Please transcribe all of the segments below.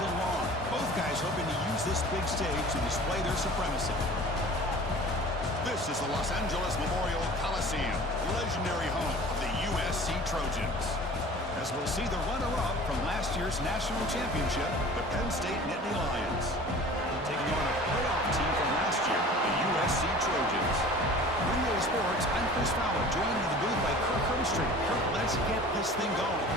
season long. Both guys hoping to use this big stage to display their supremacy. This is the Los Angeles Memorial Coliseum, legendary home of the USC Trojans. As we'll see the runner-up from last year's national championship, the Penn State Nittany Lions. Taking on a playoff team from last year, the USC Trojans. Radio Sports, I'm Chris Fowler, joined in the booth by Kirk Hermstreet. Kirk, let's get this thing going.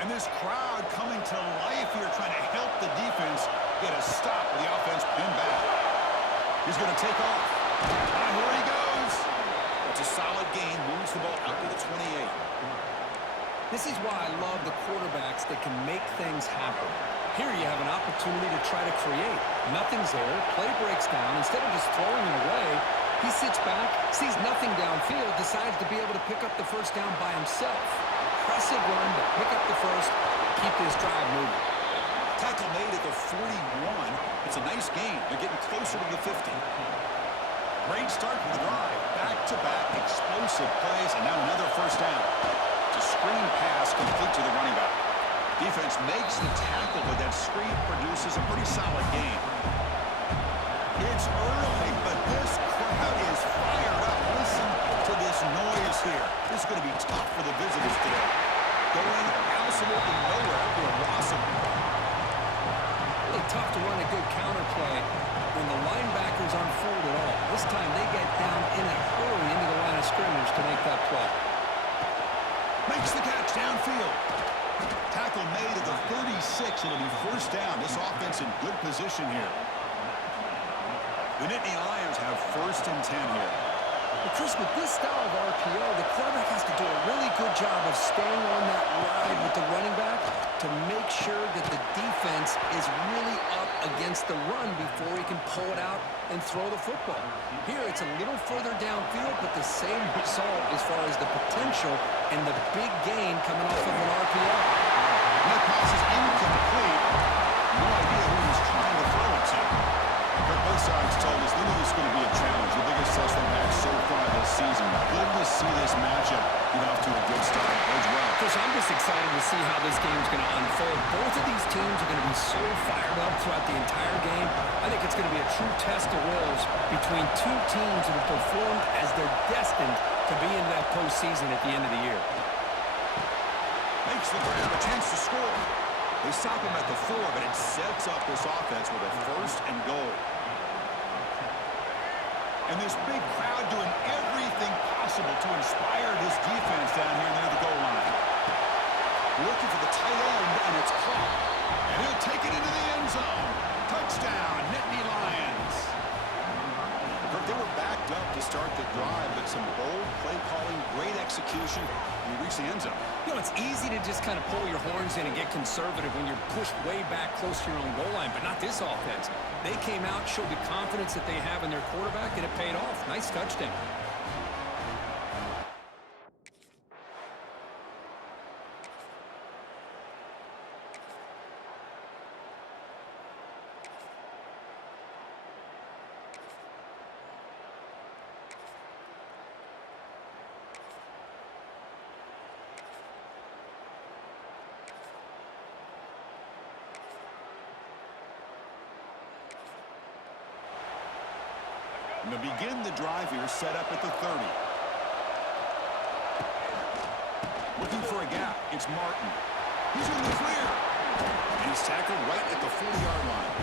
And this crowd coming to life here, trying to help the defense get a stop with the offense pinned back. He's going to take off. And here he goes. It's a solid gain, moves the ball out to the 28. This is why I love the quarterbacks that can make things happen. Here you have an opportunity to try to create. Nothing's there, play breaks down. Instead of just throwing it away, he sits back, sees nothing downfield, decides to be able to pick up the first down by himself. Impressive run to pick up the first, keep this drive moving. Tackle made at the 41. It's a nice gain. They're getting closer to the 50. Great start for the drive. Back-to-back explosive plays, and now another first down. It's a screen pass complete to the running back. Defense makes the tackle, but that screen produces a pretty solid gain. It's early, but this crowd is fired up. Listen to this noise here. This is going to be tough for the visitors today. Going absolutely nowhere for a loss of. Really tough to run a good counter play when the linebackers aren't fooled at all. This time they get down in a hurry into the line of scrimmage to make that play. Makes the catch downfield. Tackle made at the 36. It'll be first down. This offense in good position here. The Nittany Lions have first and 10 here. But Chris, with this style of RPO, the quarterback has to do a really good job of staying on that ride with the running back to make sure that the defense is really up against the run before he can pull it out and throw the football. Here, it's a little further downfield, but the same result as far as the potential and the big gain coming off of an RPO. And that pass is incomplete. No idea who he's trying to throw it to. But both sides told us they knew this was going to be a challenge, the biggest test they've had so far this season. Good to see this matchup get off to a good start as well. Chris, I'm just excited to see how this game's going to unfold. Both of these teams are going to be so fired up throughout the entire game. I think it's going to be a true test of wills between two teams that have performed as they're destined to be in that postseason at the end of the year. Makes the grab, a chance to score. They stop him at the 4, but it sets up this offense with a first and goal. And this big crowd doing everything possible to inspire this defense down here near the goal line. Looking for the tight end, and it's caught. And he'll take it into the end zone. Touchdown, Nittany Lions. They were backed up to start the drive, but some bold play calling, great execution, and he reached the end zone. You know, it's easy to just kind of pull your horns in and get conservative when you're pushed way back close to your own goal line, but not this offense. They came out, showed the confidence that they have in their quarterback, and it paid off. Nice touchdown. And to begin the drive here, set up at the 30. Looking for a gap. It's Martin. He's in the clear. And he's tackled right at the 40-yard line.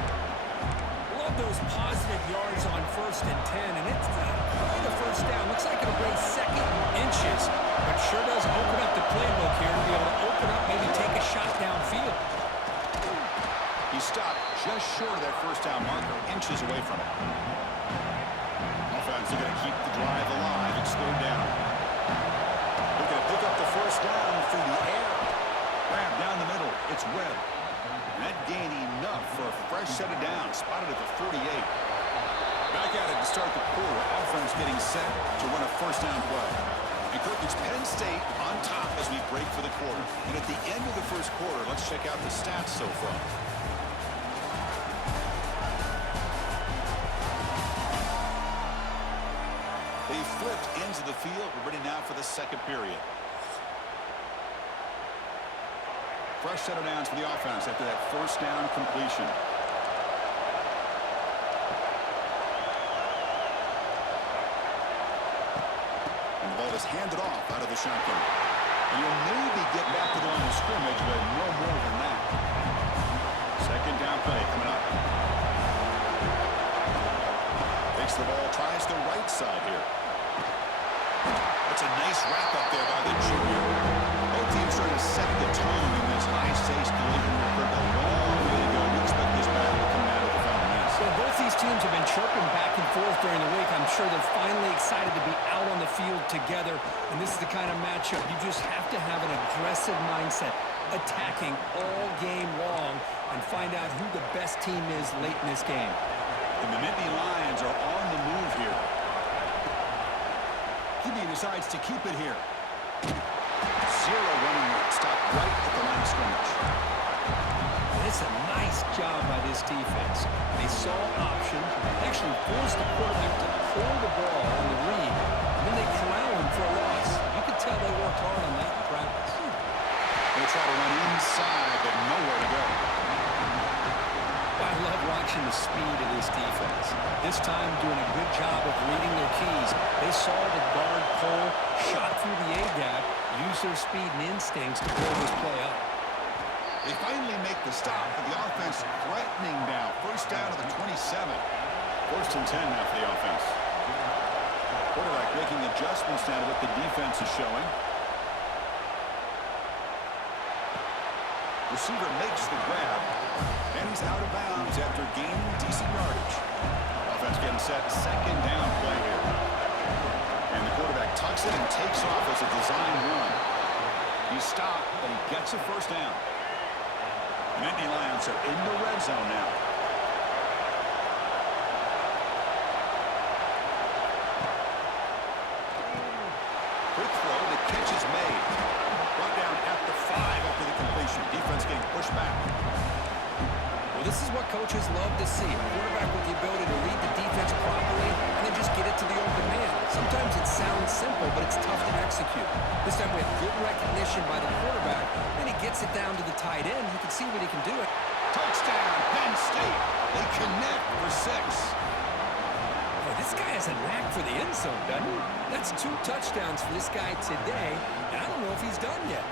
Love those positive yards on first and 10, and it's quite a first down. Looks like it'll bring second inches, but sure does open up the playbook here to be able to open up, maybe take a shot downfield. He stopped just short of that first down marker, inches away from it. Offense are going to keep the drive alive. It's third down. They're going to pick up the first down through the air. start the quarter. Offense getting set to run a first down play. And Kirk, it's Penn State on top as we break for the quarter. And at the end of the first quarter, let's check out the stats so far. They flipped into the field. We're ready now for the second period. Fresh set of downs for the offense after that first down completion. And the ball is handed off out of the shotgun. And you'll maybe get back to the line of scrimmage, but no more than that. Second down play coming up. Takes the ball, tries the right side here. That's a nice wrap up there by the junior. Both teams trying to set the tone in this high-stakes collision. We're a long way to go. We expect this battle to come out of the final minutes. So both these teams have been chirping back and forth during the week. I'm sure they're finally excited to be out on the field together. And this is the kind of matchup you just have to have an aggressive mindset, attacking all game long, and find out who the best team is late in this game. And the Nittany Lions are on the move here. He decides to keep it here. Zero running room. Stop right at the line of scrimmage. It's a nice job by this defense. They saw options, actually forced the quarterback to pull the ball on the read, and then they corral him for a loss. You could tell they worked hard on that in practice. They try to run inside, but nowhere to go. I love watching the speed of this defense. This time doing a good job of reading their keys. They saw the guard pull, shot through the A-gap, used their speed and instincts to blow this play up. They finally make the stop, but the offense threatening now. First down to the 27. First and 10 now for the offense. Quarterback making adjustments now to what the defense is showing. Receiver makes the grab, and he's out of bounds after gaining decent yardage. Offense getting set, second down play here. And the quarterback tucks it and takes off as a design run. He's stopped, but he gets a first down. The Nittany Lions are in the red zone now. Quick throw, the catch is made. Brought down at the 5 after the completion. Defense getting pushed back. Well, this is what coaches love to see. A quarterback with the ability to read the defense properly and then just get it to the open man. Sometimes it sounds simple, but it's tough to execute. This time we have good recognition by the quarterback. Then he gets it down to the tight end. You can see what he can do. Touchdown, Penn State. They connect for 6. Boy, this guy has a knack for the end zone, doesn't he? That's 2 touchdowns for this guy today, and I don't know if he's done yet.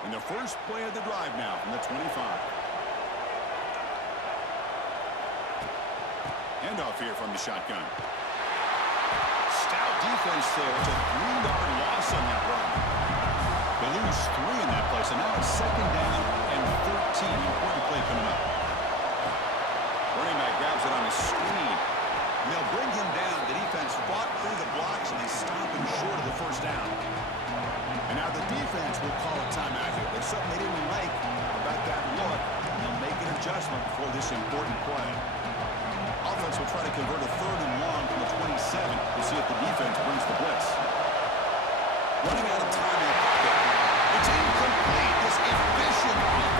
And the first play of the drive now from the 25. Handoff here from the shotgun. Stout defense there. It's a 3-yard loss on that run. They lose 3 in that play, so now it's second down and 13. Important play coming up. Running back grabs it on a screen. And they'll bring him down. The defense fought through the blocks, and they stop him short of the first down. And now the defense will call a timeout here. There's something they didn't like about that look. They'll make an adjustment before this important play. Offense will try to convert a 3rd and long from the 27. We'll see if the defense brings the blitz. Running out of time in the pocket. It's incomplete. This efficient offense.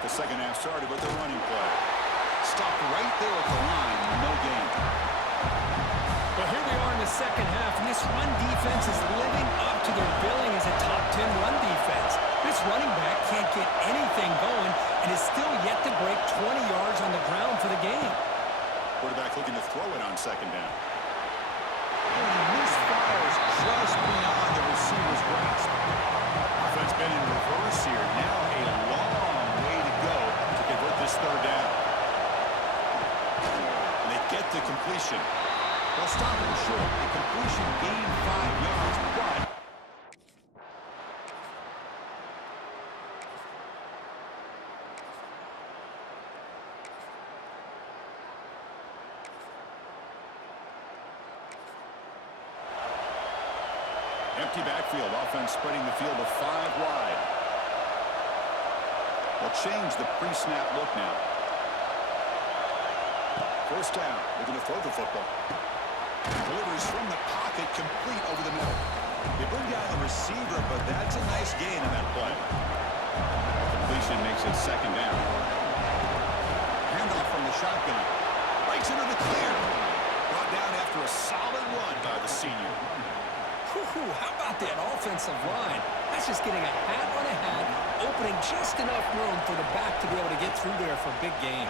get the second half started with the running play. Stopped right there at the line. No gain. Well, here we are in the second half, and this run defense is living up to their billing as a top 10 run defense. This running back can't get anything going and is still yet to break 20 yards on the ground for the game. Quarterback looking to throw it on second down. And he misfires just beyond the receiver's grasp. Offense been in reverse here. Now a long way to go to convert this third down. And they get the completion. They'll stop him short. The completion gained 5 yards, but empty backfield. Offense spreading the field to 5 wide. They'll change the pre-snap look now. First down. Looking to throw the football. Delivers from the pocket, complete over the middle. They bring down the receiver, but that's a nice gain on that play. Completion makes it second down. Handoff from the shotgun. Breaks into the clear. Brought down after a solid run by the senior. How about that offensive line? That's just getting a hat on a hat, opening just enough room for the back to be able to get through there for a big gain.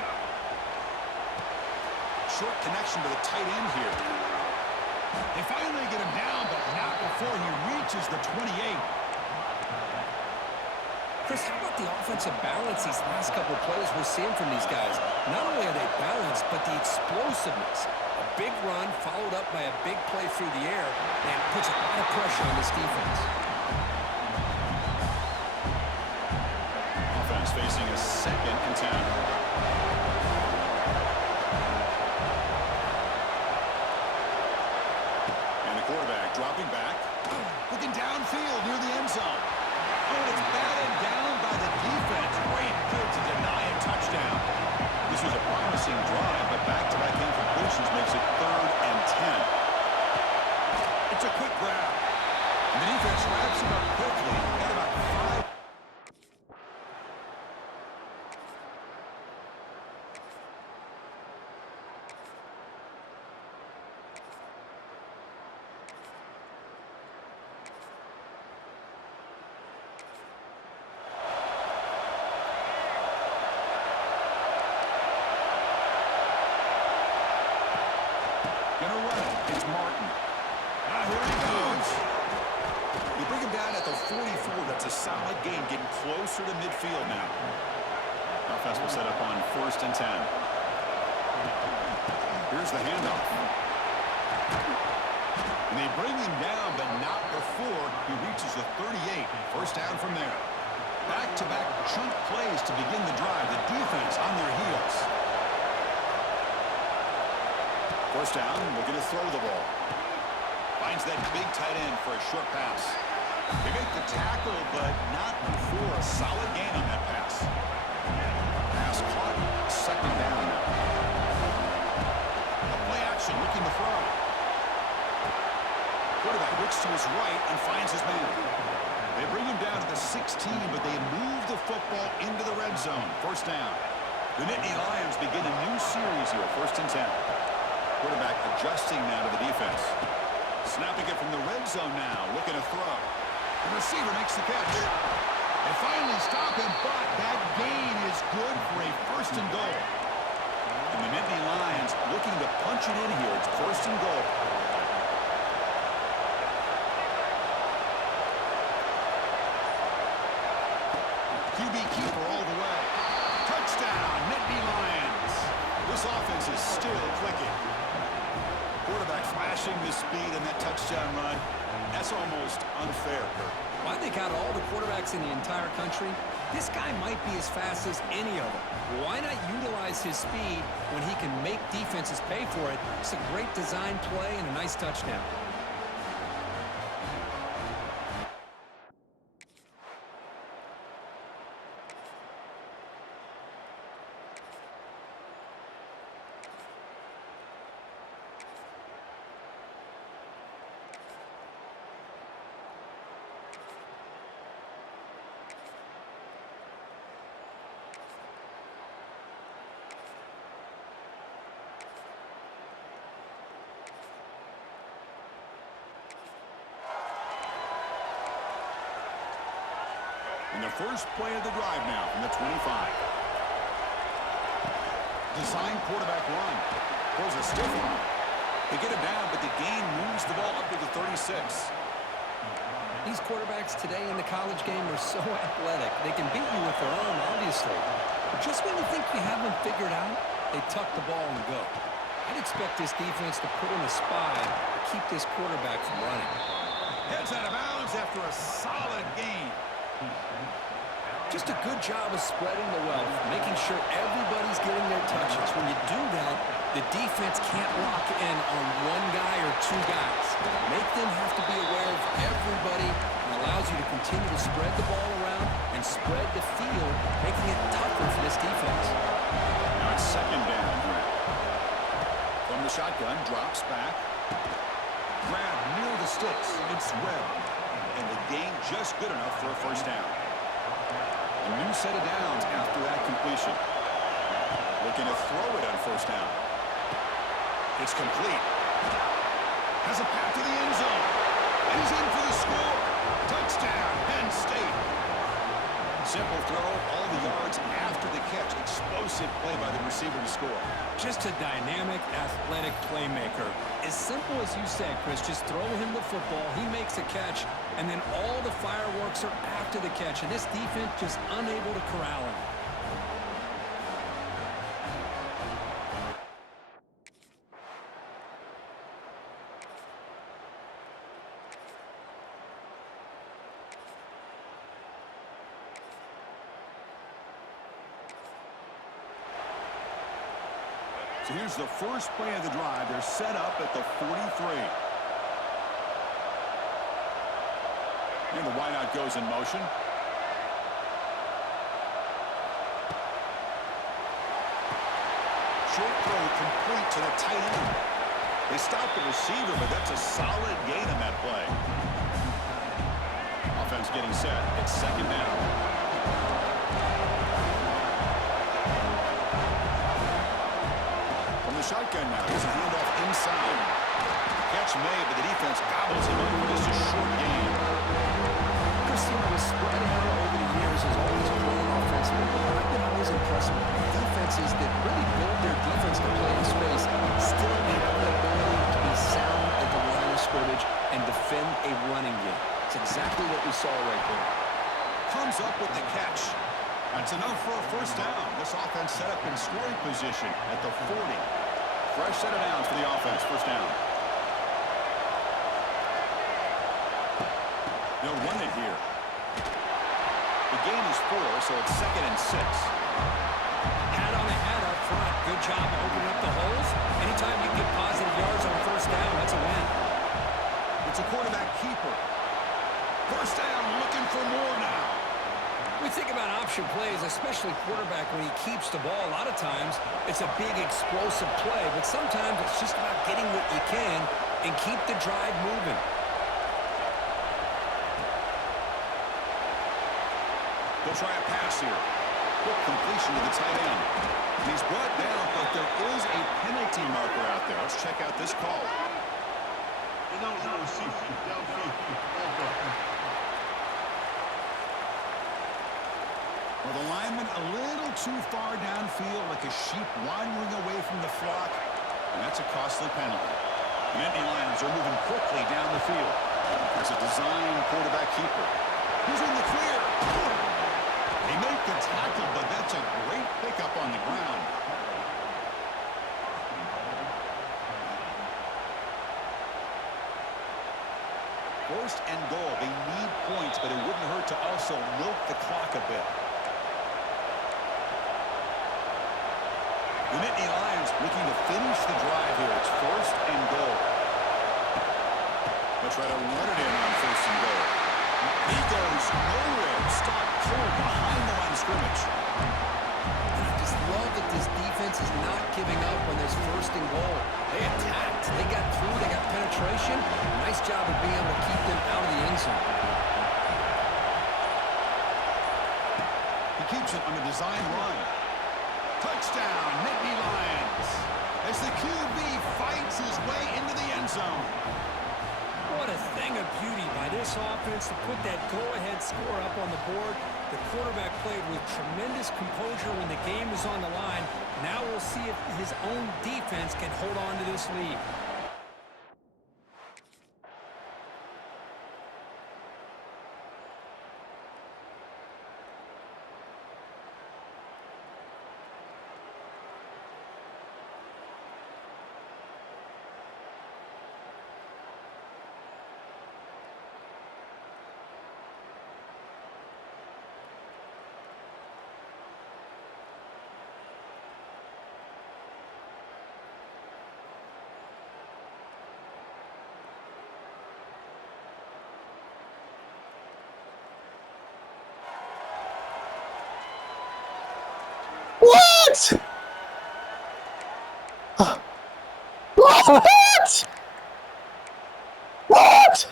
Short connection to the tight end here. They finally get him down, but not before he reaches the 28. Chris, how about the offensive balance these last couple of plays we're seeing from these guys? Not only are they balanced, but the explosiveness. A big run followed up by a big play through the air, and it puts a lot of pressure on this defense. Offense facing a 2nd and 10. Quarterback dropping back, looking downfield near the end zone. Oh, and it's batted down by the defense. Great good to deny a touchdown. This was a promising drive, but back-to-back incompletions makes it 3rd and 10. It's a quick grab. And the defense wraps him up quickly at about 5. Gonna run it. It's Martin. Here he goes. You bring him down at the 44. That's a solid gain, getting closer to midfield now. Offense will set up on 1st and 10. Here's the handoff. And they bring him down, but not before he reaches the 38. First down from there. Back-to-back chunk plays to begin the drive. The defense on their heels. First down, looking to throw the ball. Finds that big tight end for a short pass. They make the tackle, but not before a solid gain on that pass. Pass caught. 2nd down now. A play action, looking to throw. Quarterback looks to his right and finds his man. They bring him down to the 16, but they move the football into the red zone. First down. The Nittany Lions begin a new series here. 1st and 10. Quarterback adjusting now to the defense. Snapping it from the red zone now, looking to throw. The receiver makes the catch. They finally stop him, but that gain is good for a 1st and goal. And the Nittany Lions looking to punch it in here. It's 1st and goal. QB keeper all the way. Touchdown, Nittany Lions. This offense is still clicking. Quarterback flashing the speed in that touchdown run. That's almost unfair, Kurt. Why they got all the quarterbacks in the entire country? This guy might be as fast as any of them. Why not utilize his speed when he can make defenses pay for it? It's a great design play and a nice touchdown. And the first play of the drive now from the 25. Design quarterback run. Throws a stiff one. They get it down, but the gain moves the ball up to the 36. These quarterbacks today in the college game are so athletic. They can beat you with their arm, obviously. But just when you think you have them figured out, they tuck the ball and go. I'd expect this defense to put in a spy to keep this quarterback from running. Heads out of bounds after a solid gain. Just a good job of spreading the wealth, making sure everybody's getting their touches. When you do that, the defense can't lock in on one guy or two guys. Make them have to be aware of everybody and allows you to continue to spread the ball around and spread the field, making it tougher for this defense. Now it's second down here. From the shotgun, drops back. Grab near the sticks. It's Webb. And the gain just good enough for a first down. A new set of downs after that completion. Looking to throw it on first down. It's complete. Has a path to the end zone. And he's in for the score. Touchdown, Penn State. Simple throw, all the yards after the catch. Explosive play by the receiver to score. Just a dynamic, athletic playmaker. As simple as you said, Chris, just throw him the football, he makes a catch, and then all the fireworks are after the catch, and this defense just unable to corral him. So here's the first play of the drive. They're set up at the 43. And the wideout goes in motion. Short throw complete to the tight end. They stop the receiver, but that's a solid gain on that play. Offense getting set. It's second down. Shotgun now. There's a handoff inside. Catch made, but the defense gobbles him up for just a short gain. Christian was spread out over the years has always grown offensively, but I've been always impressed with defenses that really build their defense to play in space, still have the ability to be sound at the line of scrimmage and defend a running game. It's exactly what we saw right there. Comes up with the catch. That's enough for a first down. This offense set up in scoring position at the 40. Fresh set of downs for the offense. First down. They'll run it here. The gain is 4, so it's second and 6. Hat on the hat up front. Good job opening up the holes. Anytime you get positive yards on first down, that's a win. It's a quarterback keeper. First down, looking for more now. We think about option plays, especially quarterback when he keeps the ball. A lot of times, it's a big explosive play, but sometimes it's just about getting what you can and keep the drive moving. They'll try a pass here. Quick completion to the tight end. He's brought down, but there is a penalty marker out there. Let's check out this call. Well, the lineman a little too far downfield, like a sheep wandering away from the flock, and that's a costly penalty. The Nittany Lions are moving quickly down the field. There's a design quarterback keeper. Who's in the clear? They make the tackle, but that's a great pickup on the ground. First and goal. They need points, but it wouldn't hurt to also milk the clock a bit. The Nittany Lions looking to finish the drive here. It's first and goal. They'll try to run it in on first and goal. He goes nowhere. Stop cold behind the line of scrimmage. And I just love that this defense is not giving up when there's first and goal. They attacked. They got through. They got penetration. Nice job of being able to keep them out of the end zone. He keeps it on the design run. Touchdown, Nittany Lions. As the QB fights his way into the end zone. What a thing of beauty by this offense to put that go-ahead score up on the board. The quarterback played with tremendous composure when the game was on the line. Now we'll see if his own defense can hold on to this lead. What? What? What? So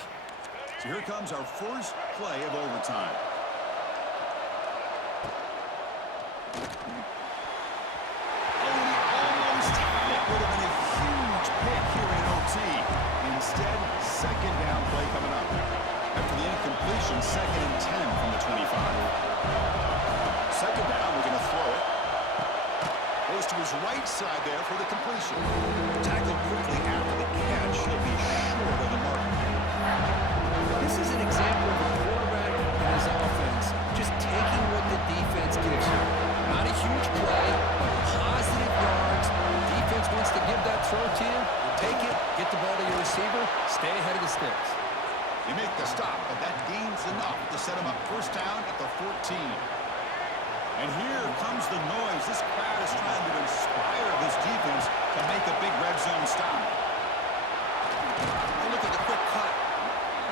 here comes our first play of overtime. Oh, and he almost had it. Would have been a huge pick here in OT. Instead, second down play coming up. After the incompletion, 2nd and 10 from the 25. Second down, we're going to throw it. Goes to his right side there for the completion. Tackled quickly after the catch. He'll be short of the mark. This is an example of a quarterback and his offense just taking what the defense gives him. Not a huge play, but positive yards. The defense wants to give that throw to you. You take it, get the ball to your receiver, stay ahead of the sticks. They make the stop, but that gains enough to set him up first down at the 14. And here comes the noise. This crowd is trying to inspire this defense to make a big red zone stop. And look at the quick cut.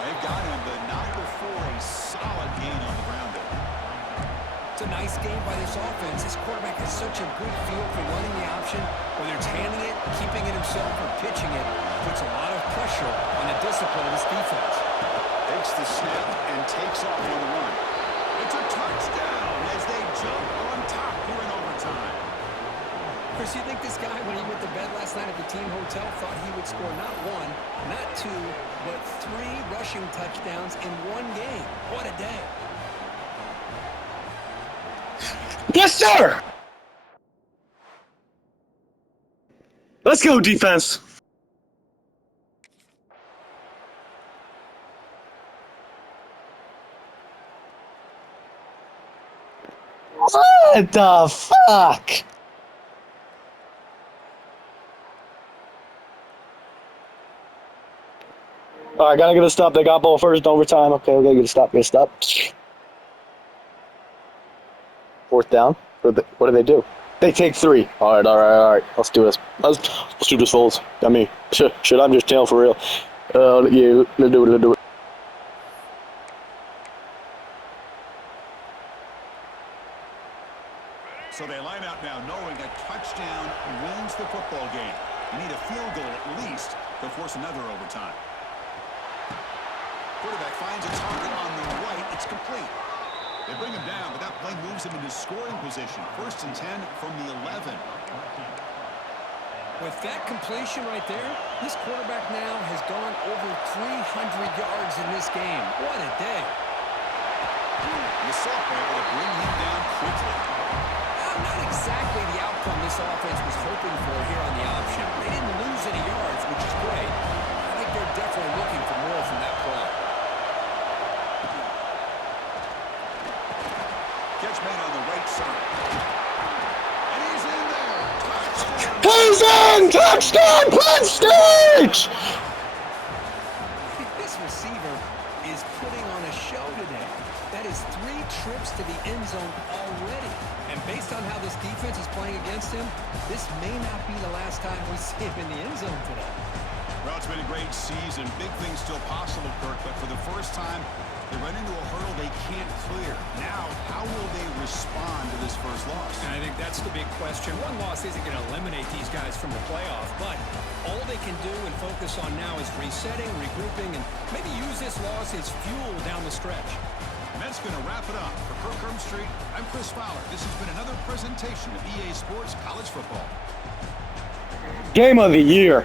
They've got him, but not before a solid gain on the ground there. It's a nice game by this offense. This quarterback has such a good feel for running the option. Whether it's handing it, keeping it himself, or pitching it, puts a lot of pressure on the discipline of this defense. Takes the snap and takes off on the run. It's a touchdown as they jump on top here in overtime. Chris, you think this guy, when he went to bed last night at the team hotel, thought he would score not one, not two, but 3 rushing touchdowns in one game? What a day. Yes, sir! Let's go, defense. What the fuck? All right, gotta get a stop. They got ball first, overtime. Okay, we gotta get a stop. Get a stop. 4th down. What do they do? They take 3. All right. Let's do this. Let's do this, folks. I mean, shit. I'm just telling for real. Yeah, let's do it. So they line out now knowing a touchdown wins the football game. You need a field goal at least to force another overtime. Quarterback finds a target on the right. It's complete. They bring him down, but that play moves him into scoring position. 1st and 10 from the 11. With that completion right there, this quarterback now has gone over 300 yards in this game. What a day. The sophomore able to bring him down quickly. Not exactly the outcome this offense was hoping for here on the option. They didn't lose any yards, which is great. I think they're definitely looking for more from that play. Catch made on the right side. And he's in there. Touchdown. He's in! Touchdown! Prestige! This receiver is putting on a show today. That is 3 trips to the end zone already. And based on how this defense is playing against him, this may not be the last time we see him in the end zone today. Well, it's been a great season. Big things still possible, Kirk, but for the first time, they run into a hurdle they can't clear. Now, how will they respond to this first loss? And I think that's the big question. One loss isn't going to eliminate these guys from the playoff, but all they can do and focus on now is resetting, regrouping, and maybe use this loss as fuel down the stretch. And that's going to wrap it up. For Kirk Street, I'm Chris Fowler. This has been another presentation of EA Sports College Football. Game of the year.